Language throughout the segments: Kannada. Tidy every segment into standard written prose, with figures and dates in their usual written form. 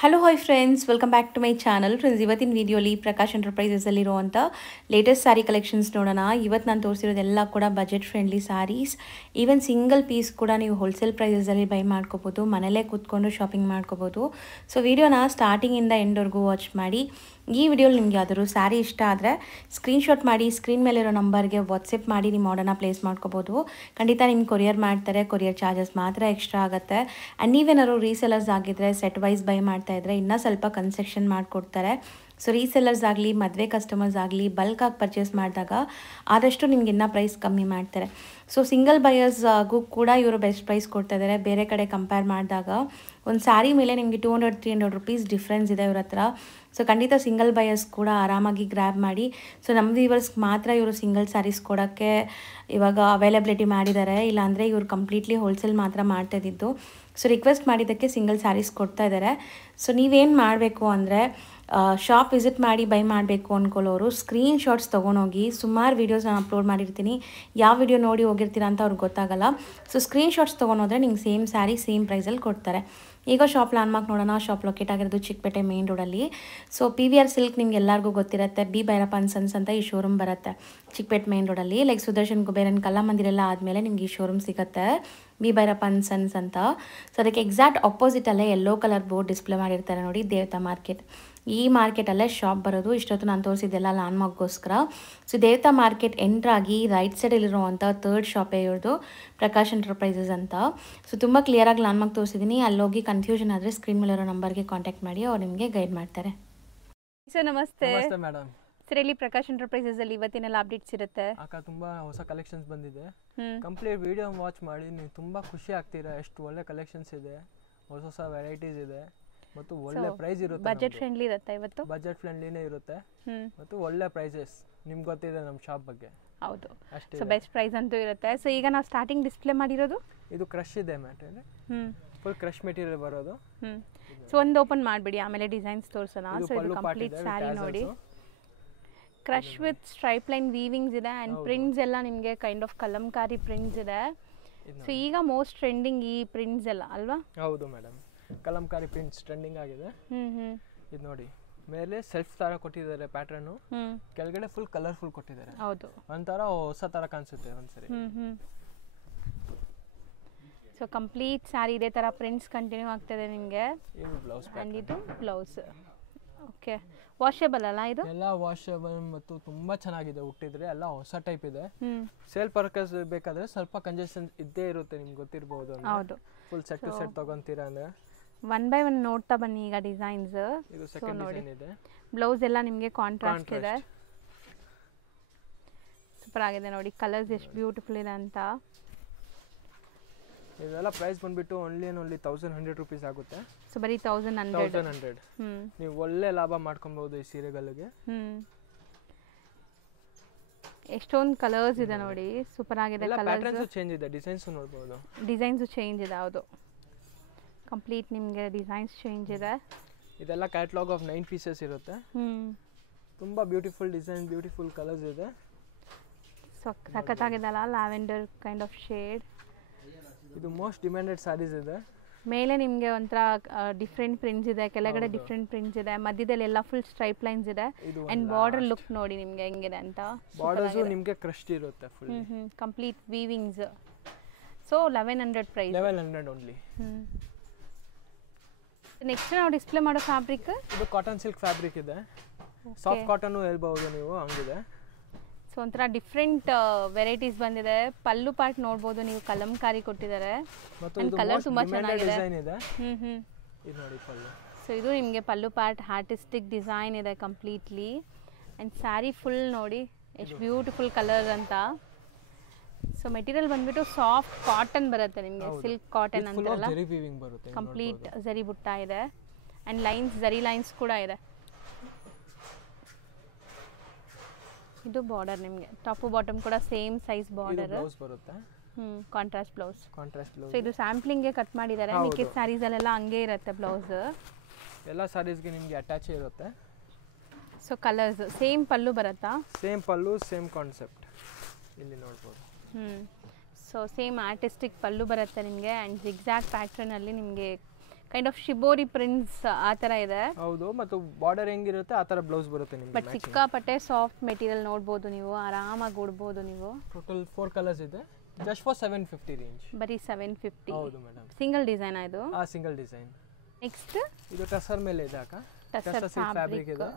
Hello hi friends, welcome back to my channel. Friends, ಇವತ್ತಿನ ವಿಡಿಯೋಲಿ ಪ್ರಕಾಶ್ ಎಂಟರ್ಪ್ರೈಸಸಲ್ಲಿರುವಂಥ ಲೇಟೆಸ್ಟ್ ಸ್ಯಾರಿ ಕಲೆಕ್ಷನ್ಸ್ ನೋಡೋಣ. ಇವತ್ತು ನಾನು ತೋರಿಸಿರೋದೆಲ್ಲ ಕೂಡ budget friendly saris. Even single piece ಕೂಡ ನೀವು ಹೋಲ್ಸೇಲ್ ಪ್ರೈಸಸಲ್ಲಿ ಬೈ ಮಾಡ್ಕೋಬೋದು, ಮನೇಲೇ ಕೂತ್ಕೊಂಡು ಶಾಪಿಂಗ್ ಮಾಡ್ಕೋಬೋದು. ಸೊ ವಿಡಿಯೋನ ಸ್ಟಾರ್ಟಿಂಗಿಂದ ಎಂಡ್ವರೆಗೂ ವಾಚ್ ಮಾಡಿ. ಈ ವಿಡಿಯೋಲಿ ನಿಮ್ಗೆ ಯಾವ್ದಾದ್ರು ಸ್ಯಾರಿ ಇಷ್ಟ ಆದರೆ ಸ್ಕ್ರೀನ್ಶಾಟ್ ಮಾಡಿ ಸ್ಕ್ರೀನ್ ಮೇಲಿರೋ ನಂಬರ್ಗೆ ವಾಟ್ಸಪ್ ಮಾಡಿ ನಿಮ್ಮ ಆರ್ಡರ್ನ ಪ್ಲೇಸ್ ಮಾಡ್ಕೋಬೋದು. ಖಂಡಿತ ನಿಮ್ಗೆ ಕೊರಿಯರ್ ಮಾಡ್ತಾರೆ. ಕೊರಿಯರ್ ಚಾರ್ಜಸ್ ಮಾತ್ರ ಎಕ್ಸ್ಟ್ರಾ ಆಗುತ್ತೆ. ಆ್ಯಂಡ್ ನೀವೇನಾದ್ರು ರೀಸೆಲರ್ಸ್ ಆಗಿದ್ದರೆ ಸೆಟ್ ವೈಸ್ ಬೈ ಮಾಡ್ತಾ ಇದ್ದರೆ ಇನ್ನೂ ಸ್ವಲ್ಪ ಕನ್ಸೆಷನ್ ಮಾಡಿಕೊಡ್ತಾರೆ. ಸೊ ರೀಸೆಲ್ಲರ್ಸ್ ಆಗಲಿ, ಮದುವೆ ಕಸ್ಟಮರ್ಸ್ ಆಗಲಿ, ಬಲ್ಕಾಗಿ ಪರ್ಚೇಸ್ ಮಾಡಿದಾಗ ಆದಷ್ಟು ನಿಮ್ಗೆ ಇನ್ನೂ ಪ್ರೈಸ್ ಕಮ್ಮಿ ಮಾಡ್ತಾರೆ. ಸೊ ಸಿಂಗಲ್ ಬಯರ್ಸ್ಗೂ ಕೂಡ ಇವರು ಬೆಸ್ಟ್ ಪ್ರೈಸ್ ಕೊಡ್ತಾ ಇದ್ದಾರೆ. ಬೇರೆ ಕಡೆ ಕಂಪೇರ್ ಮಾಡಿದಾಗ ಒಂದು ಸ್ಯಾರಿ ಮೇಲೆ ನಿಮಗೆ 200-300 ರುಪೀಸ್ ಡಿಫ್ರೆನ್ಸ್ ಇದೆ ಇವ್ರ ಹತ್ರ. ಸೊ ಖಂಡಿತ ಸಿಂಗಲ್ ಬಯರ್ಸ್ ಕೂಡ ಆರಾಮಾಗಿ ಗ್ರ್ಯಾಬ್ ಮಾಡಿ. ಸೊ ನಮ್ಮ ವ್ಯೂವರ್ಸ್ಗೆ ಮಾತ್ರ ಇವರು ಸಿಂಗಲ್ ಸ್ಯಾರೀಸ್ ಕೊಡೋಕ್ಕೆ ಇವಾಗ ಅವೈಲಬಿಲಿಟಿ ಮಾಡಿದ್ದಾರೆ. ಇಲ್ಲಾಂದರೆ ಇವರು ಕಂಪ್ಲೀಟ್ಲಿ ಹೋಲ್ಸೇಲ್ ಮಾತ್ರ ಮಾಡ್ತಾಯಿದ್ದು. ಸೊ ರಿಕ್ವೆಸ್ಟ್ ಮಾಡಿದ್ದಕ್ಕೆ ಸಿಂಗಲ್ ಸ್ಯಾರೀಸ್ ಕೊಡ್ತಾ ಇದ್ದಾರೆ. ಸೊ ನೀವೇನು ಮಾಡಬೇಕು ಅಂದರೆ ಶಾಪ್ ವಿಸಿಟ್ ಮಾಡಿ ಬೈ ಮಾಡಬೇಕು ಅಂದ್ಕೊಳ್ಳೋರು ಸ್ಕ್ರೀನ್ಶಾಟ್ಸ್ ತೊಗೊಂಡೋಗಿ, ಸುಮಾರು ವೀಡಿಯೋಸ್ ನಾನು ಅಪ್ಲೋಡ್ ಮಾಡಿರ್ತೀನಿ, ಯಾವ ವಿಡಿಯೋ ನೋಡಿ ಹೋಗಿರ್ತೀರ ಅಂತ ಅವ್ರಿಗೆ ಗೊತ್ತಾಗಲ್ಲ. ಸೊ ಸ್ಕ್ರೀನ್ಶಾಟ್ಸ್ ತೊಗೊಂಡೋದ್ರೆ ನಿಮ್ಗೆ ಸೇಮ್ ಸ್ಯಾರಿ ಸೇಮ್ ಪ್ರೈಸಲ್ಲಿ ಕೊಡ್ತಾರೆ. ಈಗ ಶಾಪ್ ಲ್ಯಾಂಡ್ಮಾರ್ಕ್ ನೋಡೋಣ. ಶಾಪ್ ಲೊಕೇಟ್ ಆಗಿರೋದು ಚಿಕ್ಕಪೇಟೆ ಮೇನ್ ರೋಡಲ್ಲಿ. ಸೊ PVR ಸಿಲ್ಕ್ ನಿಮ್ಗೆ ಎಲ್ಲರಿಗೂ ಗೊತ್ತಿರುತ್ತೆ. ಬಿ ಭೈರಪ್ಪ ಅಂಡ್ ಸನ್ಸ್ ಅಂತ ಈ ಶೋರೂಮ್ ಬರುತ್ತೆ ಚಿಕ್ಕಪೇಟೆ ಮೇನ್ ರೋಡಲ್ಲಿ. ಲೈಕ್ ಸುದರ್ಶನ್ ಕುಬೇರನ್ ಕಲಾಮಂದಿರೆಲ್ಲ ಆದಮೇಲೆ ನಿಮ್ಗೆ ಈ ಶೋರೂಮ್ ಸಿಗುತ್ತೆ, ಬಿ ಭೈರಪ್ಪ ಅಂಡ್ ಸನ್ಸ್ ಅಂತ. ಸೊ ಅದಕ್ಕೆ ಎಕ್ಸಾಕ್ಟ್ ಆಪೋಸಿಟಲ್ಲೇ ಯೆಲ್ಲೋ ಕಲರ್ ಬೋರ್ಡ್ ಡಿಸ್ಪ್ಲೇ ಮಾಡಿರ್ತಾರೆ ನೋಡಿ, ದೇವತಾ ಮಾರ್ಕೆಟ್. ಈ ಮಾರ್ಕೆಟಲ್ಲೇ ಶಾಪ್ ಬರೋದು. ಇಷ್ಟೊತ್ತು ನಾನು ತೋರಿಸಿದ್ದೆಲ್ಲ ಲ್ಯಾಂಡ್ಮಾರ್ಕ್ಗೋಸ್ಕರ. ಸೊ ದೇವತಾ ಮಾರ್ಕೆಟ್ ಎಂಟ್ರಾಗಿ ರೈಟ್ ಸೈಡಲ್ಲಿರುವಂಥ ಥರ್ಡ್ ಶಾಪೇ ಇವ್ರದ್ದು, ಪ್ರಕಾಶ್ ಎಂಟರ್ಪ್ರೈಸಸ್ ಅಂತ. ಸೊ ತುಂಬ ಕ್ಲಿಯರಾಗಿ ಲ್ಯಾಂಡ್ಮಾರ್ಕ್ ತೋರಿಸಿದ್ದೀನಿ. ಅಲ್ಲೋಗಿ ಕನ್ಫ್ಯೂಷನ್ ಆದರೆ ಸ್ಕ್ರೀನ್ ಮೇಲಿರೋ ನಂಬರ್ಗೆ ಕಾಂಟ್ಯಾಕ್ಟ್ ಮಾಡಿ, ಅವ್ರು ನಿಮಗೆ ಗೈಡ್ ಮಾಡ್ತಾರೆ. ಸರ್ ನಮಸ್ತೆ. ಮೇಡಮ್, ಸರ್ ಇಲ್ಲಿ ಪ್ರಕಾಶ್ ಎಂಟರ್ಪ್ರೈಸಸ್ ಅಲ್ಲಿ ಇವತ್ತಿನೆಲ್ಲ ಅಪ್ಡೇಟ್ಸ್ ಇರುತ್ತೆ. ಅಕ್ಕ ತುಂಬಾ ಹೊಸ ಕಲೆಕ್ಷನ್ಸ್ ಬಂದಿದೆ. ಕಂಪ್ಲೀಟ್ ವಿಡಿಯೋ ವಾಚ್ ಮಾಡಿ ನೀವು ತುಂಬಾ ಖುಷಿ ಆಗ್ತೀರಾ. ಎಷ್ಟು ಒಳ್ಳೆ ಕಲೆಕ್ಷನ್ಸ್ ಇದೆ, ಹೊಸ ಹೊಸ ವೆರೈಟೀಸ್ ಇದೆ ಮತ್ತು ಒಳ್ಳೆ ಪ್ರೈಸ್ ಇರುತ್ತೆ. ಬಜೆಟ್ ಫ್ರೆಂಡ್ಲಿ ಇರುತ್ತೆ ಇವತ್ತು. ಬಜೆಟ್ ಫ್ರೆಂಡ್ಲಿನೇ ಇರುತ್ತೆ ಮತ್ತು ಒಳ್ಳೆ ಪ್ರೈಸಸ್. ನಿಮ್ಗೆ ಗೊತ್ತಿದೆ ನಮ್ಮ ಶಾಪ್ ಬಗ್ಗೆ. ಹೌದು, ಸೊ ಬೆಸ್ಟ್ ಪ್ರೈಸ್ ಅಂತೂ ಇರುತ್ತೆ. ಸೊ ಈಗ ನಾವು ಸ್ಟಾರ್ಟಿಂಗ್ ಡಿಸ್ಪ್ಲೇ ಮಾಡಿರೋದು ಇದು ಕ್ರಶ್ ಇದೆ ಮೆಟೀರಿಯಲ್, ಫುಲ್ ಕ್ರಶ್ ಮೆಟೀರಿಯಲ್ ಬರೋದು. ಸೊ ಒಂದು ಓಪನ್ ಮಾಡಿಬಿಡಿ, ಆಮೇಲೆ ಡಿಸೈನ್ಸ್ ತೋರಿಸೋಣ. ಸೊ ಇದು ಕಂಪ್ಲೀಟ್ ಸ್ಯಾರಿ ನೋಡಿ, crush with stripe line weavings ಇದೆ ಆ್ಯಂಡ್ ಪ್ರಿಂಟ್ಸ್ ಎಲ್ಲ ನಿಮಗೆ ಕೈಂಡ್ ಆಫ್ ಕಲಂಕಾರಿ ಪ್ರಿಂಟ್ಸ್ ಇದೆ. ಸೊ ಈಗ ಮೋಸ್ಟ್ ಟ್ರೆಂಡಿಂಗ್ ಈ ಪ್ರಿಂಟ್ಸ್ ಎಲ್ಲ ಅಲ್ವಾ? ಹೌದು ಮೇಡಮ್, ಕಲಂಕಾರಿ ಪ್ರಿಂಟ್ಸ್ ಟ್ರೆಂಡಿಂಗ್ ಆಗಿದೆ. ಇದು ನೋಡಿ, ಮೇಲೆ ಸೆಲ್ಫ್ ತರ ಕೊಟ್ಟಿದ್ದಾರೆ ಪ್ಯಾಟರ್ನ್, ಕೆಳಗಡೆ ಫುಲ್ ಕಲರ್ಫುಲ್ ಕೊಟ್ಟಿದ್ದಾರೆ. ಹೌದು, ಒಂಥರ ಹೊಸ ತರ ಕಾಣಿಸುತ್ತೆ ಒಂದ್ಸರಿ. ಸೊ ಕಂಪ್ಲೀಟ್ ಸ್ಯಾರಿ ಇದೇ ತರ ಪ್ರಿಂಟ್ಸ್ ಕಂಟಿನ್ಯೂ ಆಗ್ತದೆ ನಿಮಗೆ. ಇದು ಬ್ಲೌಸ್ ಆ್ಯಂಡ್ ಇದು ಬ್ಲೌಸ್. ಓಕೆ, ವಾಷೇಬಲ್ ಅಲ್ಲ ಇದು? ಎಲ್ಲ ವಾಷೇಬಲ್ ಮತ್ತು ತುಂಬಾ ಚೆನ್ನಾಗಿದೆ. ಹುಟ್ಟಿದ್ರೆ ಎಲ್ಲ ಹೊಸ ಟೈಪ್ ಇದೆ. ಸೇಲ್ ಪರ್ಪಸ್ ಬೇಕಾದ್ರೆ ಸ್ವಲ್ಪ ಕಂಜೆಷನ್ ಇದ್ದೇ ಇರುತ್ತೆ, ನಿಮ್ಗೆ ಗೊತ್ತಿರಬಹುದು. ಹೌದು, ಫುಲ್ ಸೆಟ್ ಟು ಸೆಟ್ ತಗೊಂತೀರಾ ಅಂದ್ರೆ ಒನ್ ಬೈ ಒನ್ ನೋಡ್ತಾ ಬನ್ನಿ. ಈಗ ಡಿಸೈನ್ಸ್ ಇದು ಸೆಕೆಂಡ್ ಡಿಸೈನ್ ಇದೆ. ಬ್ಲೌಸ್ ಎಲ್ಲ ನಿಮಗೆ ಕಾಂಟ್ರಾಸ್ಟ್ ಇದೆ, ಸೂಪರ್ ಆಗಿದೆ ನೋಡಿ. ಕಲರ್ಸ್ ಎಷ್ಟು ಬ್ಯೂಟಿಫುಲ್ ಇದೆ ಅಂತ. ಇದೆಲ್ಲ ಪ್ರೈಸ್ ಬಂದ್ಬಿಟ್ಟು ಓನ್ಲಿ 1100 ರುಪೀಸ್ ಆಗುತ್ತೆ. ಸೊ ಬರೀ 1100. ನೀವು ಒಳ್ಳೆ ಲಾಭ ಮಾಡ್ಕೊಬಹುದು ಈ ಸೀರೆಗಳಿಗೆ. ಎಷ್ಟೊಂದು ಕಲರ್ಸ್ ಇದೆ ನೋಡಿ, ಸೂಪರ್ ಆಗಿದೆ. ಕಲರ್ಸ್ ಚೇಂಜ್ ಇದೆ, ಡಿಸೈನ್ಸ್ ನೋಡಬಹುದು. ಡಿಸೈನ್ಸ್ ಚೇಂಜ್ ಇದೆ, ಹೌದು. ಕಂಪ್ಲೀಟ್ ನಿಮಗೆ ಡಿಸೈನ್ಸ್ ಚೇಂಜ್ ಇದೆ. ಇದೆಲ್ಲ ಕ್ಯಾಟಲಾಗ್ ಆಫ್ 9 ಪೀಸಸ್ ಇರುತ್ತೆ. ತುಂಬಾ ಬ್ಯೂಟಿಫುಲ್ ಡಿಸೈನ್, ಬ್ಯೂಟಿಫುಲ್ ಕಲರ್ಸ್ ಇದೆ. ಸಖತ್ತಾಗಿದೆಲ್ಲ, ಲ್ಯಾವೆಂಡರ್ ಕೈಂಡ್ ಆಫ್ ಶೇಡ್. ಇದು ಮೋಸ್ಟ್ ಡಿಮ್ಯಾಂಡೆಡ್ ಸ್ಯಾರೀಸ್ ಇದೆ. ಮೇಲೆ ನಿಮಗೆ ಒಂಥರ ಡಿಫ್ರೆಂಟ್ ಪ್ರಿಂಟ್ಸ್ ಇದೆ, ಕೆಳಗಡೆ ಡಿಫ್ರೆಂಟ್ ಪ್ರಿಂಟ್ಸ್ ಇದೆ, ಮಧ್ಯದಲ್ಲಿ ಎಲ್ಲ ಫುಲ್ ಸ್ಟ್ರೈಪ್ ಲೈನ್ಸ್ ಇದೆ. ಅಂಡ್ ಬಾರ್ಡರ್ ಲುಕ್ ನೋಡಿ ನಿಮಗೆ ಹೆಂಗಿದೆ ಅಂತ. ಬಾರ್ಡರ್ಸ್ ನಿಮಗೆ ಕ್ರಶ್ಡ್ ಇರುತ್ತೆ full. Complete weavings. So 1100 price. 1100 only. Next ನಾವು ಡಿಸ್ಪ್ಲೇ ಮಾಡೋ ಫ್ಯಾಬ್ರಿಕ್ ಇದು ಕಾಟನ್ ಸಿಲ್ಕ್ ಫ್ಯಾಬ್ರಿಕ್ ಇದೆ. ಸಾಫ್ಟ್ ಕಾಟನ್ ಹೇಳ್ಬಹುದು ನೀವು, ಹಂಗಿದೆ. ಸೊ ಒಂಥರ ಡಿಫ್ರೆಂಟ್ ವೆರೈಟೀಸ್ ಬಂದಿದೆ. ಪಲ್ಲು ಪಾರ್ಟ್ ನೋಡ್ಬೋದು ನೀವು, ಕಲಂಕಾರಿ ಕೊಟ್ಟಿದ್ದಾರೆ. ಮತ್ತು ಕಲರ್ ತುಂಬಾ ಚೆನ್ನಾಗಿದೆ. ಇದು ನೋಡಿ ಪಲ್ಲು. ಸೊ ಇದು ನಿಮಗೆ ಪಲ್ಲು ಪಾರ್ಟ್ ಆರ್ಟಿಸ್ಟಿಕ್ ಡಿಸೈನ್ ಇದೆ ಕಂಪ್ಲೀಟ್ಲಿ. ಆ್ಯಂಡ್ ಸ್ಯಾರಿ ಫುಲ್ ನೋಡಿ ಎಷ್ಟು ಬ್ಯೂಟಿಫುಲ್ ಕಲರ್ ಅಂತ. ಸೊ ಮೆಟೀರಿಯಲ್ ಬಂದ್ಬಿಟ್ಟು ಸಾಫ್ಟ್ ಕಾಟನ್ ಬರುತ್ತೆ ನಿಮಗೆ, ಸಿಲ್ಕ್ ಕಾಟನ್ ಅಂತಾರಲ್ಲ, ಕಂಪ್ಲೀಟ್ ಜರಿ ಬುಟ್ಟ ಇದೆ. ಆ್ಯಂಡ್ ಲೈನ್ಸ್, ಜರಿ ಲೈನ್ಸ್ ಕೂಡ ಇದೆ. ಇದು ಬಾರ್ಡರ್ ನಿಮಗೆ, ಟಾಪ್ ಬಾಟಮ್ ಕೂಡ ಸೇಮ್ ಸೈಜ್ ಬಾರ್ಡರ್ ಬರುತ್ತೆ. Contrast blouse. ಸೊ ಇದು ಸ್ಯಾಂಪ್ಲಿಂಗ್ಗೆ ಕಟ್ ಮಾಡಿದ್ದಾರೆ. ಮಿಕ್ಕಿದ ಸ್ಯಾರೀಸ್ ಅಲ್ಲೆಲ್ಲ ಹಂಗೆ ಇರುತ್ತೆ ಬ್ಲೌಸ್. ಎಲ್ಲ ಸ್ಯಾರೀಸ್ಗೆ ನಿಮಗೆ ಅಟ್ಯಾಚ್ ಇರುತ್ತೆ. ಸೊ ಕಲರ್ಸ್ ಸೇಮ್ ಪಲ್ಲು ಬರುತ್ತಾ? ಸೇಮ್ ಪಲ್ಲು, ಸೇಮ್ ಕಾನ್ಸೆಪ್ಟ್ ಇಲ್ಲಿ ನೋಡ್ಬೋದು. ಸೊ ಸೇಮ್ ಆರ್ಟಿಸ್ಟಿಕ್ ಪಲ್ಲು ಬರುತ್ತೆ ನಿಮಗೆ. ಆ್ಯಂಡ್ ಜಿಗ್ಜಾಗ್ ಪ್ಯಾಟ್ರನಲ್ಲಿ ನಿಮಗೆ ಕೈಂಡ್ ಆಫ್ ಶಿಬೋರಿ ಪ್ರಿಂಟ್ಸ್ ಆ ಥರ ಇದೆ. ಹೌದು, ಮತ್ತು ಬಾರ್ಡರ್ ಹೆಂಗಿರುತ್ತೆ ಆ ಥರ ಬ್ಲೌಸ್ ಬರುತ್ತೆ ನಿಮಗೆ. ಬಟ್ ಸಿಕ್ಕಾಪಟ್ಟೆ ಸಾಫ್ಟ್ ಮೆಟೀರಿಯಲ್ ನೋಡ್ಬೋದು ನೀವು, ಆರಾಮಾಗಿ ಉಡ್ಬೋದು ನೀವು. ಟೋಟಲ್ 4 ಕಲರ್ಸ್ ಇದೆ, ಜಸ್ಟ್ ಫಾರ್ 750 ರೇಂಜ್. ಬರೀ 750. ಹೌದು ಮೇಡಮ್. ಸಿಂಗಲ್ ಡಿಸೈನ್ ಇದು? Single design. ನೆಕ್ಸ್ಟ್ ಇದು ಟಸರ್ ಮೇಲೆ ಇದೆ ಅಕ್ಕ. ಟಸರ್ ಫ್ಯಾಬ್ರಿಕ್ ಇದೆ.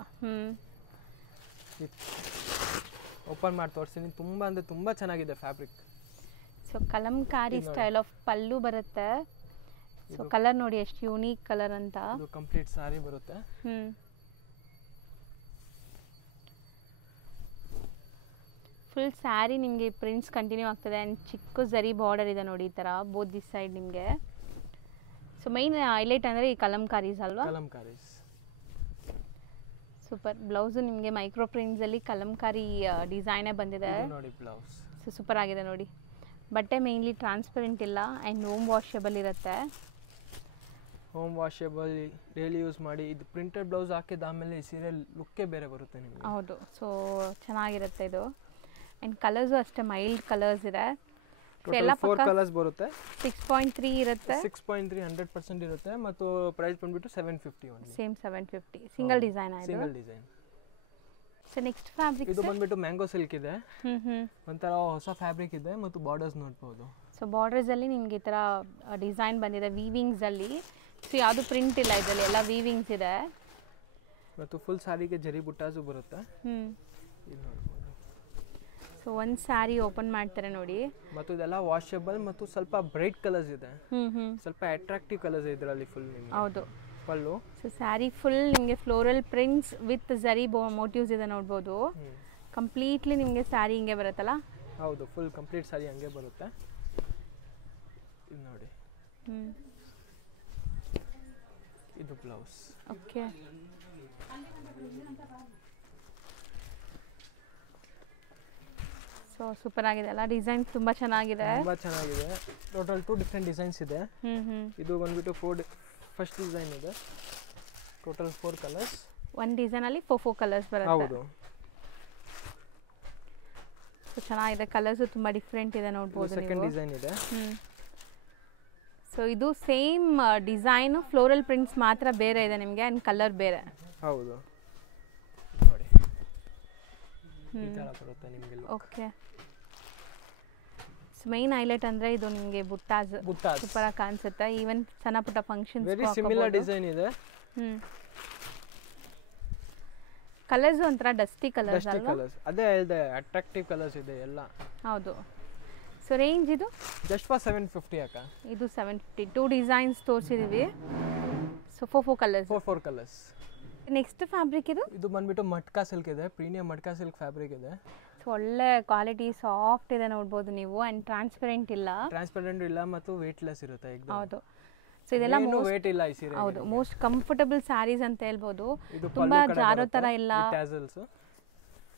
ಓಪನ್ ಮಾಡಿ ತೋರಿಸ್ತೀನಿ. ತುಂಬಾ ಅಂದ್ರೆ ತುಂಬಾ ಚೆನ್ನಾಗಿದೆ fabric. So Kalamkari style of pallu ಬರುತ್ತೆ. ಸೊ ಕಲರ್ ನೋಡಿ ಎಷ್ಟು ಯೂನಿಕ್ ಕಲರ್ ಅಂತ. ಇದು ಕಂಪ್ಲೀಟ್ ಸಾರಿ ಬರುತ್ತೆ. ಫುಲ್ ಸ್ಯಾರಿ ನಿಮಗೆ ಪ್ರಿಂಟ್ಸ್ ಕಂಟಿನ್ಯೂ ಆಗ್ತದೆ. ಆ್ಯಂಡ್ ಚಿಕ್ಕ ಜರಿ ಬಾರ್ಡರ್ ಇದೆ ನೋಡಿ ಈ ಥರ ಬೋತ್ ದಿಸ್ ಸೈಡ್ ನಿಮಗೆ. ಸೊ ಮೈನ್ ಹೈಲೈಟ್ ಅಂದರೆ ಈ ಕಲಂಕಾರೀಸ್ ಅಲ್ವಾ? ಕಲಂಕಾರೀಸ್. ಸೂಪರ್. ಬ್ಲೌಸು ನಿಮಗೆ ಮೈಕ್ರೋ ಪ್ರಿಂಟ್ಸಲ್ಲಿ ಕಲಂಕಾರಿ ಡಿಸೈನೇ ಬಂದಿದೆ ನೋಡಿ ಬ್ಲೌಸ್. ಸೊ ಸೂಪರ್ ಆಗಿದೆ ನೋಡಿ. ಬಟ್ಟೆ ಮೇನ್ಲಿ ಟ್ರಾನ್ಸ್ಪರೆಂಟ್ ಇಲ್ಲ ಆ್ಯಂಡ್ ಹೋಮ್ ವಾಷೇಬಲ್ ಇರುತ್ತೆ. ಹೋಮ್ ವಾಷೇಬಲ್, ಡೈಲಿ ಯೂಸ್ ಮಾಡಿ. ಇದು ಪ್ರಿಂಟೆಡ್ ಬ್ಲೌಸ್ ಹಾಕಿದ ಆಮೇಲೆ ಈ ಸೀರೆ ಲುಕ್ಕೇ ಬೇರೆ ಬರುತ್ತೆ ನಿಮಗೆ. ಹೌದು, ಸೊ ಚೆನ್ನಾಗಿರುತ್ತೆ ಇದು. ಆ್ಯಂಡ್ ಕಲರ್ಸು ಅಷ್ಟೇ ಮೈಲ್ಡ್ ಕಲರ್ಸ್ ಇದೆ. ಎಲ್ಲ 4 ಕಲರ್ಸ್ ಬರುತ್ತೆ. 6.3 ಇರುತ್ತೆ. 6.3 100% ಇರುತ್ತೆ. ಮತ್ತು ಪ್ರೈಸ್ ಬಂದ್ಬಿಟ್ಟು 750 ಓನ್ಲಿ. ಸೇಮ್ 750. ಸಿಂಗಲ್ ಡಿಸೈನ್ ಆಯ್ತು. Single design. So next fabric ಇದು ಬಂದ್ಬಿಟ್ಟು ಮ್ಯಾಂಗೋ ಸಿಲ್ಕ್ ಇದೆ. ಒಂಥರ ಹೊಸ ಫ್ಯಾಬ್ರಿಕ್ ಇದೆ ಮತ್ತು ಬಾರ್ಡರ್ಸ್ ನೋಡ್ಬೋದು. ಸೊ ಬಾರ್ಡರ್ಸಲ್ಲಿ ನಿಮಗೆ ಈ ಥರ ಡಿಸೈನ್ ಬಂದಿದೆ ವೀವಿಂಗ್ಸಲ್ಲಿ. ಸೊ ಯಾವುದು ಪ್ರಿಂಟ್ ಇಲ್ಲ ಇದರಲ್ಲಿ, ಎಲ್ಲ ವೀವಿಂಗ್ಸ್ ಇದೆ. ಮತ್ತು ಫುಲ್ ಸಾರಿಗೆ ಜರಿ ಬುಟ್ಟಾಸು ಬರುತ್ತೆ. ಇದು ನೋಡ್ಬೋದು. ಸೊ ಒಂದು ಸ್ಯಾರಿ ಓಪನ್ ಮಾಡ್ತಾರೆ ನೋಡಿ. ಮತ್ತು ಇದೆಲ್ಲ ವಾಷೇಬಲ್ ಮತ್ತು ಸ್ವಲ್ಪ ಬ್ರೈಟ್ ಕಲರ್ಸ್ ಇದೆ. ಸ್ವಲ್ಪ ಅಟ್ರಾಕ್ಟಿವ್ ಕಲರ್ಸ್ ಇದೆ ಇದರಲ್ಲಿ ಫುಲ್ ನಿಮಗೆ. ಹೌದು. ಪಲ್ಲು. ಸೊ ಸ್ಯಾರಿ ಫುಲ್ ನಿಮಗೆ ಫ್ಲೋರಲ್ ಪ್ರಿಂಟ್ಸ್ ವಿತ್ ಜರಿ ಮೋಟಿವ್ಸ್ ಇದೆ ನೋಡ್ಬೋದು. ಕಂಪ್ಲೀಟ್ಲಿ ನಿಮಗೆ ಸ್ಯಾರಿ ಹಿಂಗೆ ಬರುತ್ತಲ್ಲ? ಹೌದು, ಫುಲ್ ಕಂಪ್ಲೀಟ್ ಸ್ಯಾರಿ ಹಂಗೆ ಬರುತ್ತೆ. ಇದು ನೋಡಿ. ಇದು ಬ್ಲೌಸ್. ಓಕೆ. ಸೊ ಸೂಪರ್ ಆಗಿದೆ ಅಲ್ಲ, ಡಿಸೈನ್ ತುಂಬಾ ಚೆನ್ನಾಗಿದೆ. ತುಂಬಾ ಚೆನ್ನಾಗಿದೆ. ಟೋಟಲ್ 2 ಡಿಫರೆಂಟ್ ಡಿಸೈನ್ಸ್ ಇದೆ. ಇದು ಬಂದ್ಬಿಟ್ಟು ಫಸ್ಟ್ ಡಿಸೈನ್ ಇದೆ. Total 4 colours. ಒಂದು ಡಿಸೈನ್ ಅಲ್ಲಿ 4 ಕಲರ್ಸ್ ಬರುತ್ತೆ. ಹೌದು. ಸೊ ಚೆನ್ನಾಗಿದೆ, ಕಲರ್ಸ್ ತುಂಬಾ ಡಿಫರೆಂಟ್ ಇದೆ ನೋಡಬಹುದು. ಸೆಕೆಂಡ್ ಡಿಸೈನ್ ಇದೆ. ಸೊ ಇದು ಸೇಮ್ ಡಿಸೈನ್, ಫ್ಲೋರಲ್ ಪ್ರಿಂಟ್ಸ್ ಮಾತ್ರ ಬೇರೆ ಇದೆ ನಿಮಗೆ ಅಂಡ್ ಕಲರ್ ಬೇರೆ. ಹೌದು ನೋಡಿ, ಈ ತರ ಬರುತ್ತೆ ನಿಮಗೆ. ಓಕೆ. ಸೊ ಮೈನ್ ಹೈಲೈಟ್ ಅಂದ್ರೆ ಇದು ನಿಮಗೆ ಬುಟ್ಟಾಸ್ ಸೂಪರ್ ಆಗಿ ಕಾಣಿಸುತ್ತೆ. ಈವನ್ ಸಣ್ಣ ಪುಟ್ಟ ಫಂಕ್ಷನ್ಸ್ ವೆರಿ ಸಿಮಿಲರ್ ಡಿಸೈನ್ ಇದೆ. ಕಲರ್ಸ್ ಒಂಥರ ಡಸ್ಟಿ ಕಲರ್ಸ್ ಅಲ್ವಾ? ಅದೇ ಹೇಳಿದೆ, ಅಟ್ರಾಕ್ಟಿವ್ ಕಲರ್ಸ್ ಇದೆ ಎಲ್ಲ. ಹೌದು. ಸೊ ರೇಂಜ್ ಇದು ಜಸ್ಟ್ ಫಾರ್ 750 ಅಕ್ಕ. ಇದು 750. 2 ಡಿಸೈನ್ಸ್ ತೋರಿಸಿದೀವಿ. So 4 colours. 4 colours. Next fabric ಇದು ಬಂದ್ಬಿಟ್ಟು ಮಟ್ಕಾ ಸಿಲ್ಕ್ ಇದೆ. ಪ್ರೀಮಿಯಂ ಮಟ್ಕಾ ಸಿಲ್ಕ್ ಫ್ಯಾಬ್ರಿಕ್ ಇದೆ. ಸೊ ಒಳ್ಳೆ ಕ್ವಾಲಿಟಿ, ಸಾಫ್ಟ್ ಇದೆ ನೋಡ್ಬೋದು ನೀವು. ಅಂಡ್ ಟ್ರಾನ್ಸ್ಪರೆಂಟ್ ಇಲ್ಲ ಮತ್ತು ವೇಟ್ಲೆಸ್ ಇರುತ್ತೆ ಏಕದಮ್. ಹೌದು. ಸೊ ಇದೆಲ್ಲ ವೇಟ್ ಇಲ್ಲ ಈ ಸೀರೆ. ಹೌದು, ಮೋಸ್ಟ್ ಕಂಫರ್ಟಬಲ್ ಸ್ಯಾರೀಸ್ ಅಂತ ಹೇಳ್ಬೋದು. ತುಂಬಾ ಜಾರೋ ತರ ಇಲ್ಲ,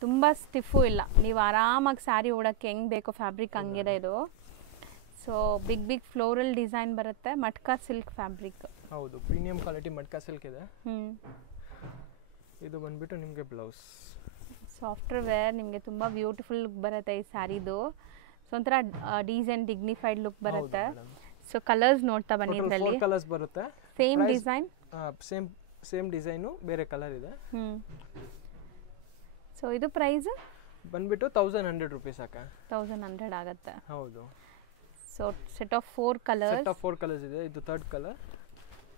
ತುಂಬಾ ಸ್ಟಿಫು ಇಲ್ಲ. ನೀವು ಆರಾಮಾಗಿ ಸ್ಯಾರಿ ಉಡಕ್ಕೆ ಹೆಂಗ್ ಬೇಕೋ ಫ್ಯಾಬ್ರಿಕ್ ಹಂಗಿದೆ ಇದು. ಸೊ ಬಿಗ್ ಫ್ಲೋರಲ್ ಡಿಸೈನ್ ಬರುತ್ತೆ. ಮಟ್ಕಾ ಸಿಲ್ಕ್ ಫ್ಯಾಬ್ರಿಕ್. ಹೌದು, ಪ್ರೀಮಿಯಂ ಕ್ವಾಲಿಟಿ ಮಟ್ಕಾ ಸಿಲ್ಕ್ ಇದೆ. ಇದು ಬಂದ್ಬಿಟ್ಟು ನಿಮಗೆ ಬ್ಲೌಸ್. ಸಾಫ್ಟ್ವೇರ್ ವೇರ್ ನಿಮಗೆ ತುಂಬಾ ಬ್ಯೂಟಿಫುಲ್ ಲುಕ್ ಬರುತ್ತೆ ಈ ಸ್ಯಾರಿದು. ಸೊ ಒಂಥರ ಡೀಸೆಂಟ್ ಡಿಗ್ನಿಫೈಡ್ ಲುಕ್ ಬರುತ್ತೆ. ಸೊ ಕಲರ್ಸ್ ನೋಡ್ತಾ ಬನ್ನಿ. ಇದರಲ್ಲಿ 4 ಕಲರ್ಸ್ ಬರುತ್ತೆ. ಸೇಮ್ ಡಿಸೈನ್, ಸೇಮ್ ಡಿಸೈನು, ಬೇರೆ ಕಲರ್ ಇದೆ. ಸೊ ಇದು ಪ್ರೈಸ್ ಬಂದ್ಬಿಟ್ಟು 1100 ರೂಪೀಸ್ ಅಕ್ಕ. 1100 ಆಗುತ್ತೆ. ಹೌದು. ಸೊ ಸೆಟ್ ಆಫ್ 4 ಕಲರ್ಸ್ ಇದೆ. ಇದು 3rd ಕಲರ್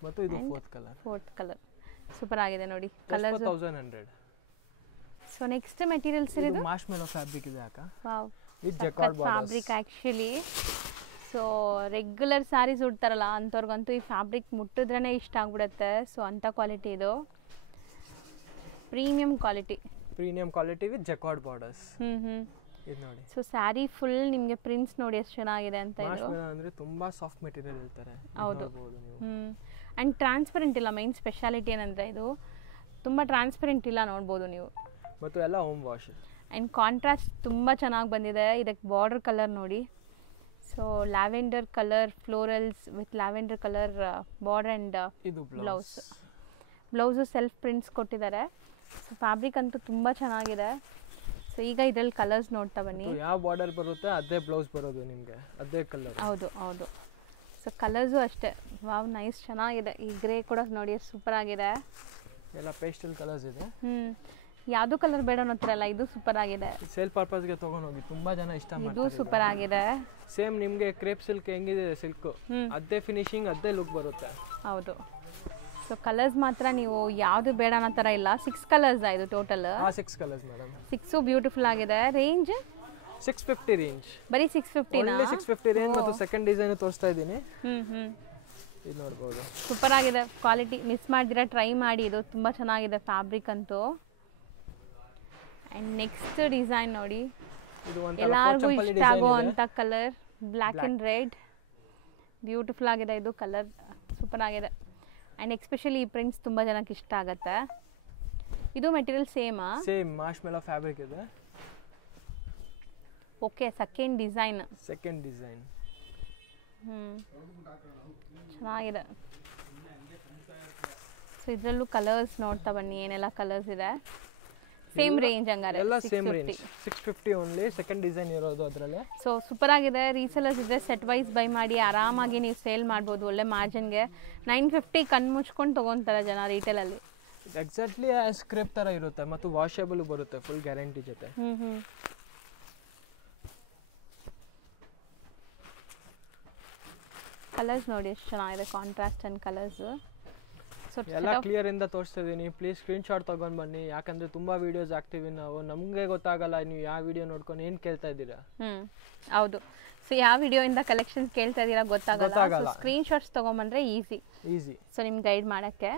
ಮತ್ತು ಇದು 4th ಕಲರ್. ಸೂಪರ್ ಆಗಿದೆ ನೋಡಿ ಕಲರ್ಸ್. 1100. ಸೊ ನೆಕ್ಸ್ಟ್ ಮೆಟೀರಿಯಲ್ಸ್ ಇದು ಮಾರ್ಶ್ಮೆಲೋ ಫ್ಯಾಬ್ರಿಕ್ ಇದೆ ಅಕ್ಕ. Wow, with jacquard borders fabric actually. So regular saris ಉಡ್ತಾರಲ್ಲ ಅಂಥವ್ರಿಗಂತೂ ಈ ಫ್ಯಾಬ್ರಿಕ್ ಮುಟ್ಟಿದ್ರೇ ಇಷ್ಟ ಆಗ್ಬಿಡುತ್ತೆ. ಸೊ ಅಂಥ ಕ್ವಾಲಿಟಿ ಇದು, premium quality with jacquard borders. ಇದು ನೋಡಿ. ಸೊ ಸ್ಯಾರಿ ಫುಲ್ ನಿಮಗೆ ಪ್ರಿಂಟ್ಸ್ ನೋಡಿ ಎಷ್ಟು ಚೆನ್ನಾಗಿದೆ ಅಂತ. ಇದು ಅಂದ್ರೆ ತುಂಬಾ ಸಾಫ್ಟ್ ಮೆಟೀರಿಯಲ್ ಹೇಳ್ತಾರೆ. ಹೌದು. ಅಂಡ್ ಟ್ರಾನ್ಸ್ಪರೆಂಟ್ ಇಲ್ಲ. ಮೈನ್ ಸ್ಪೆಷಾಲಿಟಿ ಏನಂದ್ರೆ ಇದು ತುಂಬಾ ಟ್ರಾನ್ಸ್ಪರೆಂಟ್ ಇಲ್ಲ ನೋಡ್ಬೋದು ನೀವು. ಮತ್ತು ಎಲ್ಲ ಹೋಮ್ ವಾಶ್. ಅಂಡ್ ಕಾಂಟ್ರಾಸ್ಟ್ ತುಂಬಾ ಚೆನ್ನಾಗಿ ಬಂದಿದೆ. ಇದಕ್ಕೆ ಬಾರ್ಡರ್ ಕಲರ್ ನೋಡಿ. So lavender colour florals with lavender colour border and ಇದು ಬ್ಲೌಸು ಸೆಲ್ಫ್ ಪ್ರಿಂಟ್ಸ್ ಕೊಟ್ಟಿದ್ದಾರೆ. ಸೊ ಫ್ಯಾಬ್ರಿಕ್ ಅಂತೂ ತುಂಬಾ ಚೆನ್ನಾಗಿದೆ. ಸೊ ಈಗ ಇದರಲ್ಲಿ ಕಲರ್ಸ್ ನೋಡ್ತಾ ಬನ್ನಿ. ಯಾವ ಬಾರ್ಡರ್ ಬರುತ್ತೆ ಅದೇ ಬ್ಲೌಸ್ ಬರೋದು ನಿಮಗೆ, ಅದೇ ಕಲರ್. ಹೌದು. ಸೊ ಸೊ ಕಲರ್ಸು ಅಷ್ಟೇ ವಾವ್ ನೈಸ್ ಚೆನ್ನಾಗಿದೆ. ಈ ಗ್ರೇ ಕೂಡ ನೋಡಿ ಸೂಪರ್ ಆಗಿದೆ. ಎಲ್ಲ ಪೇಸ್ಟಲ್ ಕಲರ್ಸ್ ಇದೆ. ಯಾವುದು ಕಲರ್ ಬೇಡ ಅನ್ನೋತ್ರಲ್ಲ, ಇದು ಸೂಪರ್ ಆಗಿದೆ. ಸೇಲ್ ಪರ್ಪಸ್ಗೆ ತಗೊಂಡು ಹೋಗಿ ತುಂಬಾ ಜನ ಇಷ್ಟ ಮಾಡ್ತಾರೆ. ಇದು ಸೂಪರ್ ಆಗಿದೆ. ಸೇಮ್ ನಿಮಗೆ ಕ್ರೇಪ್ ಸಿಲ್ಕ್ ಹೆಂಗಿದೆ ಸಿಲ್ಕ್ ಅದೇ ಫಿನಿಶಿಂಗ್ ಅದೇ ಲುಕ್ ಬರುತ್ತೆ. ಹೌದು. ಸೊ ಕಲರ್ಸ್ ಮಾತ್ರ ನೀವು ಯಾವುದು ಬೇಡ ಅನ್ನೋ ಥರ ಇಲ್ಲ. 6 ಕಲರ್ಸ್ ಇದು ಟೋಟಲ್. 6 colours madam. 6 ಬ್ಯೂಟಿಫುಲ್ ಆಗಿದೆ. Range 650 range. ಬರೀ 650 ನಾ? 650 ರೇಂಜ್ ಮತ್ತು ಸೆಕೆಂಡ್ ಡಿಸೈನ್ ತೋರಿಸ್ತಾ ಇದ್ದೀನಿ. ಇದು ನೋಡಬಹುದು. ಸೂಪರ್ ಆಗಿದೆ. ಕ್ವಾಲಿಟಿ ಮಿಸ್ ಮಾಡ್ದಿರಾ ಟ್ರೈ ಮಾಡಿ. ಇದು ತುಂಬಾ ಚೆನ್ನಾಗಿದೆ ಫ್ಯಾಬ್ರಿಕ್ ಅಂತೂ. ಅಂಡ್ ನೆಕ್ಸ್ಟ್ ಡಿಸೈನ್ ನೋಡಿ, ಇದು ಒಂಥರ ಎಲ್ಲರಿಗೂ ಇಷ್ಟ ಆಗುವಂಥ colour black and red. Beautiful ಆಗಿದೆ ಇದು ಕಲರ್, ಸೂಪರ್ ಆಗಿದೆ. ಆ್ಯಂಡ್ ಎಕ್ಸ್ಪೆಷಲಿ ಈ ಪ್ರಿಂಟ್ಸ್ ತುಂಬ ಜನಕ್ಕೆ ಇಷ್ಟ ಆಗುತ್ತೆ. ಇದು ಮೆಟೀರಿಯಲ್ ಸೇಮಾ? ಸೇಮ್ ಮಾರ್ಶ್ಮೆಲೋ ಫ್ಯಾಬ್ರಿಕ್ ಇದೆ. Okay, second design. ಚೆನ್ನಾಗಿದೆ. ಸೊ ಇದರಲ್ಲೂ ಕಲರ್ಸ್ ನೋಡ್ತಾ ಬನ್ನಿ, ಏನೆಲ್ಲ ಕಲರ್ಸ್ ಇದೆ. ಸೇಮ್ ರೇಂಜ್ ಹಂಗಾರೆ? ಎಲ್ಲ same range. 650 only. Second design ಇರೋದು ಅದರಲ್ಲಿ. ಸೊ ಸೂಪರ್ ಆಗಿದೆ. ರೀಸೆಲರ್ಸ್ ಇದ್ರೆ ಸೆಟ್ ವೈಸ್ ಬೈ ಮಾಡಿ ಆರಾಮಾಗಿ ನೀವು ಸೇಲ್ ಮಾಡ್ಬೋದು ಒಳ್ಳೆ ಮಾರ್ಜಿನ್ಗೆ. 950 ಕಣ್ಣು ಮುಚ್ಕೊಂಡು ತೊಗೊತಾರೆ ಜನ ರಿಟೇಲಲ್ಲಿ. ಎಕ್ಸಾಕ್ಟ್ಲಿ ಸ್ಕ್ರೇಪ್ ಥರ ಇರುತ್ತೆ ಮತ್ತು ವಾಷೇಬಲ್ ಬರುತ್ತೆ ಫುಲ್ ಗ್ಯಾರಂಟಿ ಜೊತೆ. ಕಲರ್ಸ್ ನೋಡಿ ಎಷ್ಟು ಚೆನ್ನಾಗಿದೆ, ಕಾಂಟ್ರಾಸ್ಟ್ ಅಂಡ್ ಕಲರ್ಸ್. ಎಲ್ಲ ಕ್ಲಿಯರ್ ಇಂದ ತೋರಿಸ್ತಾ ಇದೀನಿ. ಪ್ಲೀಸ್ ಸ್ಕ್ರೀನ್ಶಾಟ್ ತಗೊಂಡ್ ಬನ್ನಿ, ಯಾಕಂದ್ರೆ ತುಂಬಾ ವಿಡಿಯೋಸ್ ಹಾಕ್ತಿವಿ ನಾವು. ನಮಗೆ ಗೊತ್ತಾಗಲ್ಲ ನೀವು ಯಾವ ವಿಡಿಯೋ ನೋಡ್ಕೊಂಡು ಏನು ಕೇಳ್ತಾ ಇದ್ದೀರಾ. ಹೌದು. ಸೊ ಯಾವ ವಿಡಿಯೋ ಇಂದ ಕಲೆಕ್ಷನ್ಸ್ ಕೇಳ್ತಾ ಇದ್ದೀರಾ ಗೊತ್ತಾಗಲ್ಲ. ಸ್ಕ್ರೀನ್ಶಾಟ್ಸ್ ತಗೊಂಡ್ಬಂದ್ರೆ ಈಸಿ. ಸೊ ನಿಮ್ಗೆ ಗೈಡ್ ಮಾಡಕ್ಕೆ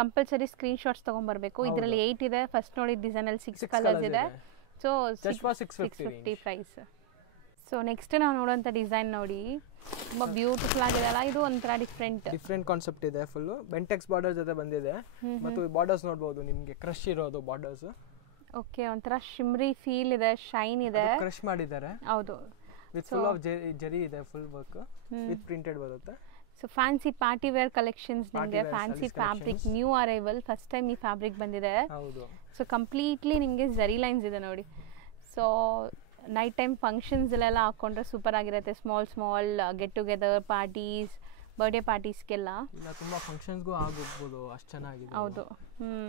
ಕಂಪಲ್ಸರಿ ಸ್ಕ್ರೀನ್ಶಾಟ್ಸ್ ತಗೊಂಡ್ಬರ್ಬೇಕು. ಇದರಲ್ಲಿ 8 ಇದೆ. ಫಸ್ಟ್ ನೋಡಿ ಡಿಸೈನ್ ಅಲ್ಲಿ 6 ಕಲರ್ಸ್ ಇದೆ. So 650 price. ಸೊ ನೆಕ್ಸ್ಟ್ ನಾವು ನೋಡುವಂಥ ಡಿಸೈನ್ ನೋಡಿ, ತುಂಬ ಬ್ಯೂಟಿಫುಲ್ ಆಗಿದೆ ಅಲ್ಲ. ಇದು ಒಂಥರ ಡಿಫ್ರೆಂಟ್ ಕಾನ್ಸೆಪ್ಟ್ ಇದೆ. ಫುಲ್ ಬೆಂಟೆಕ್ಸ್ ಬಾರ್ಡರ್ ಜೊತೆ ಬಂದಿದೆ. ಮತ್ತು ಬಾರ್ಡರ್ಸ್ ನೋಡಬಹುದು ನಿಮಗೆ, ಕ್ರಶ್ ಇರೋದು ಬಾರ್ಡರ್ಸ್. ಓಕೆ, ಒಂಥರ ಶಿಮ್ರಿ ಫೀಲ್ ಇದೆ, ಶೈನ್ ಇದೆ. ಕ್ರಶ್ ಮಾಡಿದ್ದಾರೆ. ಹೌದು. ವಿತ್ ಫುಲ್ ಆಫ್ ಜರಿ ಇದೆ, ಫುಲ್ ವರ್ಕ್ ವಿತ್ ಪ್ರಿಂಟೆಡ್ ಬರುತ್ತೆ. So fancy party wear collections ನಿಮಗೆ, fancy fabric, new arrival, first time ಈ ಫ್ಯಾಬ್ರಿಕ್ ಬಂದಿದೆ. ಹೌದು. ಸೊ ಕಂಪ್ಲೀಟ್ಲಿ ನಿಮಗೆ ಜರಿ ಲೈನ್ಸ್ ಇದೆ ನೋಡಿ. ಸೊ ನೈಟ್ ಟೈಮ್ ಫಂಕ್ಷನ್ಸ್ಲೆಲ್ಲ ಹಾಕೊಂಡ್ರೆ ಸೂಪರ್ ಆಗಿರುತ್ತೆ. Small get together parties, birthday ಪಾರ್ಟೀಸ್ಗೆಲ್ಲ ತುಂಬಾ ಫಂಕ್ಷನ್ಸ್ಗೂ ಆಗೋಗ್ಬೋದು, ಅಷ್ಟು ಚೆನ್ನಾಗಿದೆ. ಹೌದು.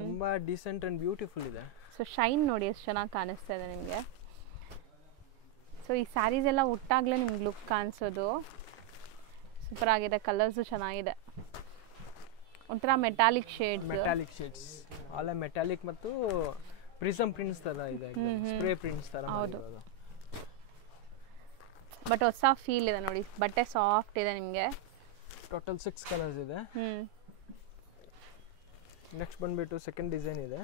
ತುಂಬಾ ಡೀಸೆಂಟ್ ಅಂಡ್ ಬ್ಯೂಟಿಫುಲ್ ಇದೆ. ಸೊ ಶೈನ್ ನೋಡಿ ಎಷ್ಟು ಚೆನ್ನಾಗಿ ಕಾಣಿಸ್ತಾ ಇದೆ ನಿಮಗೆ. ಸೊ ಈ ಸ್ಯಾರೀಸ್ ಎಲ್ಲ ಉಟ್ಟಾಗಲೇ ನಿಮ್ಗೆ ಲುಕ್ ಕಾಣಿಸೋದು. ಸೂಪರ್ ಆಗಿದೆ. ಕಲರ್ಸು ಚೆನ್ನಾಗಿದೆ. ಒಂಥರ ಮೆಟಾಲಿಕ್ ಶೇಡ್ಸ್ ಆಲ್ ಮೆಟಾಲಿಕ್ ಮತ್ತು ಪ್ರಿಸಮ್ ಪ್ರಿಂಟ್ಸ್ ತರ ಇದೆ, ಸ್ಪ್ರೇ ಪ್ರಿಂಟ್ಸ್ ತರ. ಹೌದು. ಬಟ್ ಹೊಸ ಫೀಲ್ ಇದೆ ನೋಡಿ, ಬಟ್ಟೆ ಸಾಫ್ಟ್ ಇದೆ ನಿಮಗೆ. ಟೋಟಲ್ 6 ಕಲರ್ಸ್ ಇದೆ. ನೆಕ್ಸ್ಟ್ ಬಂದ್ಬಿಟ್ಟು ಸೆಕೆಂಡ್ ಡಿಸೈನ್ ಇದೆ.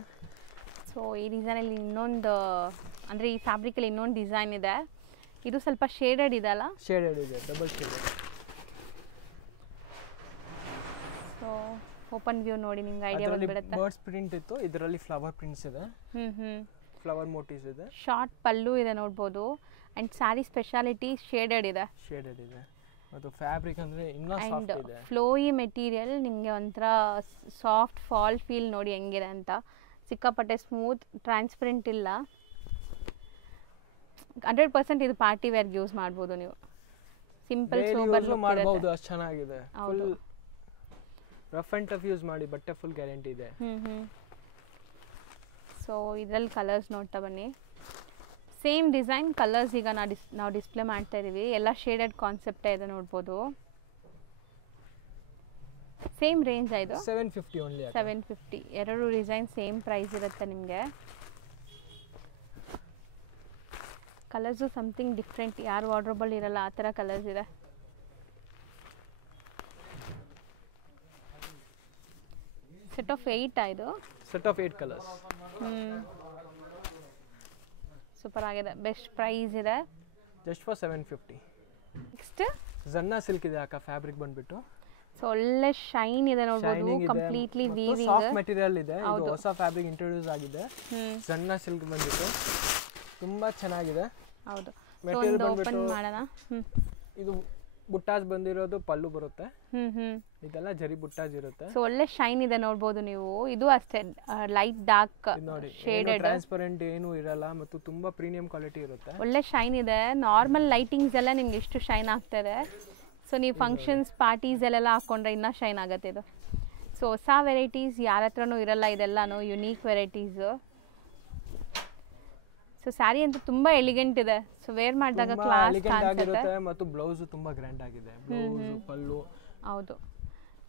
ಸೊ ಈ ಡಿಸೈನಲ್ಲಿ ಇನ್ನೊಂದು, ಅಂದರೆ ಈ ಫ್ಯಾಬ್ರಿಕಲ್ಲಿ ಇನ್ನೊಂದು ಡಿಸೈನ್ ಇದೆ. ಇದು ಸ್ವಲ್ಪ ಶೇಡೆಡ್ ಇದೆ ಅಲ್ಲ? ಶೇಡೆಡ್ ಇದೆ, double shaded. So open view ನೋಡಿ ನಿಮ್ಗೆ ಐಡಿಯಾ ಬಂದ್ಬಿಡುತ್ತೆ. ಬರ್ಡ್ಸ್ ಪ್ರಿಂಟ್ ಇತ್ತು, ಇದರಲ್ಲಿ ಫ್ಲವರ್ ಪ್ರಿಂಟ್ಸ್ ಇದೆ. ಫ್ಲವರ್ ಮೋಟಿವ್ಸ್ ಇದೆ. ಶಾರ್ಟ್ ಪಲ್ಲು ಇದೆ ನೋಡ್ಬೋದು. ಅಂಡ್ ಸ್ಯಾರಿ ಸ್ಪೆಷಾಲಿಟಿ ಶೇಡೆಡ್ ಇದೆ. ಮತ್ತು ಫ್ಯಾಬ್ರಿಕ್ ಅಂದ್ರೆ ಇನ್ನೂ ಸಾಫ್ಟ್ ಇದೆ. ಫ್ಲೋಯಿ ಮೆಟೀರಿಯಲ್, ನಿಮಗೆ ಒಂಥರ ಸಾಫ್ಟ್ ಫಾಲ್ ಫೀಲ್ ನೋಡಿ ಹೆಂಗಿದೆ ಅಂತ. ಸಿಕ್ಕಾಪಟ್ಟೆ ಸ್ಮೂತ್, ಟ್ರಾನ್ಸ್ಪರೆಂಟ್ ಇಲ್ಲ. 100% ಇದು ಪಾರ್ಟಿ ವೇರ್ಗೆ ಯೂಸ್ ಮಾಡ್ಬೋದು ನೀವು. ಸಿಂಪಲ್ ಸೋಬರ್ ಲುಕ್ ಮಾಡಬಹುದು, ಅಷ್ಟು ಚೆನ್ನಾಗಿದೆ. Full rough and tough use ಮಾಡಿ, ಬಟ್ಟೆ ಫುಲ್ ಗ್ಯಾರಂಟಿ ಇದೆ. ಸೊ ಇದರಲ್ಲಿ ಕಲರ್ಸ್ ನೋಡ್ತಾ ಬನ್ನಿ. ಸೇಮ್ ಡಿಸೈನ್ ಕಲರ್ಸ್ ಈಗ ನಾವು ಡಿಸ್ಪ್ಲೇ ಮಾಡ್ತಾ ಇದೀವಿ. ಎಲ್ಲ ಶೇಡೆಡ್ ಕಾನ್ಸೆಪ್ಟೇ ಇದೆ ನೋಡ್ಬೋದು. ಸೇಮ್ ರೇಂಜ್ ಇದು 750 ಓನ್ಲಿ. 750. ಎರಡು ಡಿಸೈನ್ ಸೇಮ್ ಪ್ರೈಸ್ ಇರುತ್ತೆ ನಿಮಗೆ. ಕಲರ್ಸು ಸಮಥಿಂಗ್ ಡಿಫ್ರೆಂಟ್, ಯಾರು ವಾರ್ಡ್ರೋಬಲ್ ಇರಲ್ಲ ಆ ಥರ ಕಲರ್ಸ್ ಇದೆ. ಸೆಟ್ ಆಫ್ 8 ಇದು. Set of 8 colours. ಸೂಪರ್ ಆಗಿದೆ. ಬೆಸ್ಟ್ ಪ್ರೈಸ್ ಇದೆ. Just for 750. ನೆಕ್ಸ್ಟ್ ಜನ್ನಾ ಸಿಲ್ಕ್ ಇದೆ ಅಕ್ಕ, ಫ್ಯಾಬ್ರಿಕ್ ಬಂದ್ಬಿಟ್ಟು. ಸೊ ಒಳ್ಳೆ ಶೈನ್ ಇದೆ ನೋಡಬಹುದು. Completely weaving. ಸಾಫ್ಟ್ ಮೆಟೀರಿಯಲ್ ಇದೆ. ಇದು ಹೊಸ ಫ್ಯಾಬ್ರಿಕ್ ಇಂಟ್ರೊಡ್ಯೂಸ್ ಆಗಿದೆ. ಜನ್ನಾ ಸಿಲ್ಕ್ ಬಂದ್ಬಿಟ್ಟು ತುಂಬಾ ಚೆನ್ನಾಗಿದೆ. ಹೌದು. ಮೆಟೀರಿಯಲ್ ಓಪನ್ ಮಾಡೋಣ. ಇದು ಬುಟ್ಟಾಸ್ ಬಂದಿರೋದು ಪಲ್ಲು ಬರುತ್ತೆ. ಇದೆಲ್ಲ ಜರಿ ಬುಟ್ಟಾಸ್ ಇರುತ್ತೆ. ಸೊ ಒಳ್ಳೆ ಶೈನ್ ಇದೆ ನೋಡಬಹುದು ನೀವು. ಇದು ಅಷ್ಟೇ ಲೈಟ್ ಡಾರ್ಕ್ ಶೇಡೆಡ್, ಟ್ರಾನ್ಸ್ಪರೆಂಟ್ ಏನು ಇರಲ್ಲ ಮತ್ತು ತುಂಬಾ ಪ್ರೀಮಿಯಂ ಕ್ವಾಲಿಟಿ ಇರುತ್ತೆ. ಒಳ್ಳೆ ಶೈನ್ ಇದೆ. ನಾರ್ಮಲ್ ಲೈಟಿಂಗ್ಸ್ ಎಲ್ಲ ನಿಮ್ಗೆ ಎಷ್ಟು ಶೈನ್ ಆಗ್ತಾ ಇದೆ. ಸೊ ಸೊ ನೀವು ಫಂಕ್ಷನ್ಸ್ ಪಾರ್ಟೀಸ್ ಅಲ್ಲೆಲ್ಲ ಹಾಕ್ಕೊಂಡ್ರೆ ಇನ್ನೂ ಶೈನ್ ಆಗುತ್ತೆ ಇದು. ಸೊ ಹೊಸ ವೆರೈಟೀಸ್ ಯಾರ ಹತ್ರನೂ ಇರಲ್ಲ, ಇದೆಲ್ಲನೂ ಯುನೀಕ್ ವೆರೈಟೀಸು. ಸೊ ಸ್ಯಾರಿ ಅಂತೂ ತುಂಬಾ ಎಲಿಗೆಂಟ್ ಇದೆ. ಸೊ ವೇರ್ ಮಾಡಿದಾಗ ಕ್ಲಾಸ್ ಕಾಣಿಸುತ್ತೆ ಮತ್ತು ಬ್ಲೌಸ್ ತುಂಬಾ ಗ್ರ್ಯಾಂಡ್ ಆಗಿದೆ. ಬ್ಲೌಸ್ ಪಲ್ಲು ಹೌದು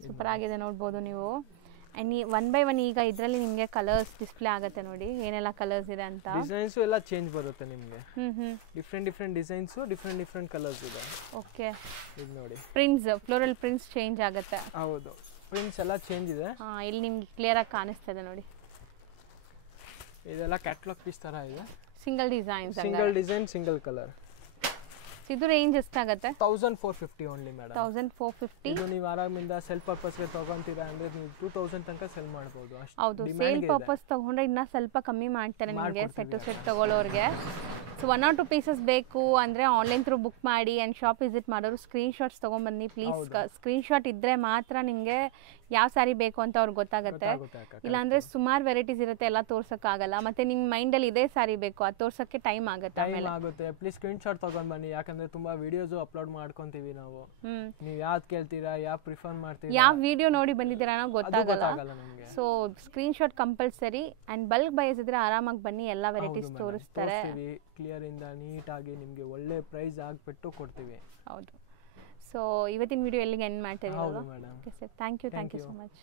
ಸೂಪರ್ ಆಗಿದೆ ನೋಡ್ಬೋದು ನೀವು. ಆ್ಯಂಡ್ 1 by 1 ಈಗ ಇದರಲ್ಲಿ ನಿಮಗೆ ಕಲರ್ಸ್ ಡಿಸ್ಪ್ಲೇ ಆಗುತ್ತೆ ನೋಡಿ ಏನೆಲ್ಲ ಕಲರ್ಸ್ ಇದೆ ಅಂತ. ಡಿಸೈನ್ಸ್ ಎಲ್ಲ ಚೇಂಜ್ ಬರುತ್ತೆ ನಿಮಗೆ. ಡಿಫ್ರೆಂಟ್ ಡಿಸೈನ್ಸ್ ಡಿಫ್ರೆಂಟ್ ಕಲರ್ಸ್ ಇದೆ. ಓಕೆ ಇದು ನೋಡಿ ಪ್ರಿಂಟ್ಸ್ ಫ್ಲೋರಲ್ ಪ್ರಿಂಟ್ಸ್ ಚೇಂಜ್ ಆಗುತ್ತೆ. ಹೌದು ಪ್ರಿಂಟ್ಸ್ ಎಲ್ಲ ಚೇಂಜ್ ಇದೆ. ಇಲ್ಲಿ ನಿಮ್ಗೆ ಕ್ಲಿಯರ್ ಆಗಿ ಕಾಣಿಸ್ತದೆ ನೋಡಿ. ಇದೆಲ್ಲ ಕ್ಯಾಟಲಾಗ್ ಪೀಸ್ ತರ ಇದೆ. Single designs, single design single colour. ಇದು ರೇಂಜ್ ಎಷ್ಟಾಗುತ್ತೆ? 1450 ಓನ್ಲಿ ಮೇಡಮ್. 1450. ಇದು ನೀವು ಆರಾಮಿಂದ ಸೆಲ್ ಪರ್ಪಸ್ ಗೆ ತಗೊಂತೀರಾ ಅಂದ್ರೆ ನೀವು 2000 ತನಕ ಸೆಲ್ ಮಾಡಬಹುದು ಅಷ್ಟೇ. ಹೌದು ಸೇಲ್ ಪರ್ಪಸ್ ತಗೊಂಡ್ರೆ ಇನ್ನ ಸ್ವಲ್ಪ ಕಮ್ಮಿ ಮಾಡ್ತಾರೆ ನಿಮಗೆ ಸೆಟ್ ಟು ಸೆಟ್ ತಗೊಳ್ಳೋರಿಗೆ. ಸೊ 1 or 2 ಪೀಸಸ್ ಬೇಕು ಅಂದರೆ ಆನ್ಲೈನ್ ಥ್ರೂ ಬುಕ್ ಮಾಡಿ ಆ್ಯಂಡ್ ಶಾಪ್ ವಿಸಿಟ್ ಮಾಡೋರು ಸ್ಕ್ರೀನ್ಶಾಟ್ಸ್ ತೊಗೊಂಬನ್ನಿ ಪ್ಲೀಸ್. ಸ್ಕ್ರೀನ್ಶಾಟ್ ಇದ್ದರೆ ಮಾತ್ರ ನಿಮಗೆ ಯಾವ ಸ್ಯಾರಿ ಬೇಕು ಅಂತ ಅವ್ರಿಗೆ ಗೊತ್ತಾಗುತ್ತೆ. ಇಲ್ಲಾಂದರೆ ಸುಮಾರು ವೆರೈಟೀಸ್ ಇರುತ್ತೆ, ಎಲ್ಲ ತೋರ್ಸೋಕ್ಕಾಗಲ್ಲ. ಮತ್ತು ನಿಮ್ಮ ಮೈಂಡಲ್ಲಿ ಇದೇ ಸ್ಯಾರಿ ಬೇಕು ಅದು ತೋರ್ಸೋಕ್ಕೆ ಟೈಮ್ ಆಗುತ್ತೆ. ಪ್ಲೀಸ್ ಸ್ಕ್ರೀನ್ಶಾಟ್ ತೊಗೊಂಡು ಬನ್ನಿ, ಯಾಕಂದರೆ ತುಂಬ ವಿಡಿಯೋಸು ಅಪ್ಲೋಡ್ ಮಾಡ್ಕೊತೀವಿ ನಾವು. ನೀವು ಯಾವ್ದು ಕೇಳ್ತೀರಾ, ಯಾವ ಪ್ರಿಫರ್ ಮಾಡ್ತೀರಾ, ಯಾವ ವಿಡಿಯೋ ನೋಡಿ ಬಂದಿದ್ದೀರಾ ಅನ್ನೋ ಗೊತ್ತಾಗಲ್ಲ. So screenshot compulsory and bulk byes ಇದ್ರೆ ಆರಾಮಾಗಿ ಬನ್ನಿ, ಎಲ್ಲ ವೆರೈಟೀಸ್ ತೋರಿಸ್ತಾರೆ. ಕ್ಲಿಯರ್ ಇಂದ ನೀಟಾಗಿ ನಿಮಗೆ ಒಳ್ಳೆ ಪ್ರೈಸ್ ಆಗಿಬಿಟ್ಟು ಕೊಡ್ತೀವಿ. ಹೌದು. ಸೊ ಇವತ್ತಿನ ವಿಡಿಯೋ ಎಲ್ಲಿಗೆ ಎಂಡ್ ಮಾಡ್ತಾ ಇದ್ದೀವಿ. ಹೌದು madam. Okay sir, thank you so much.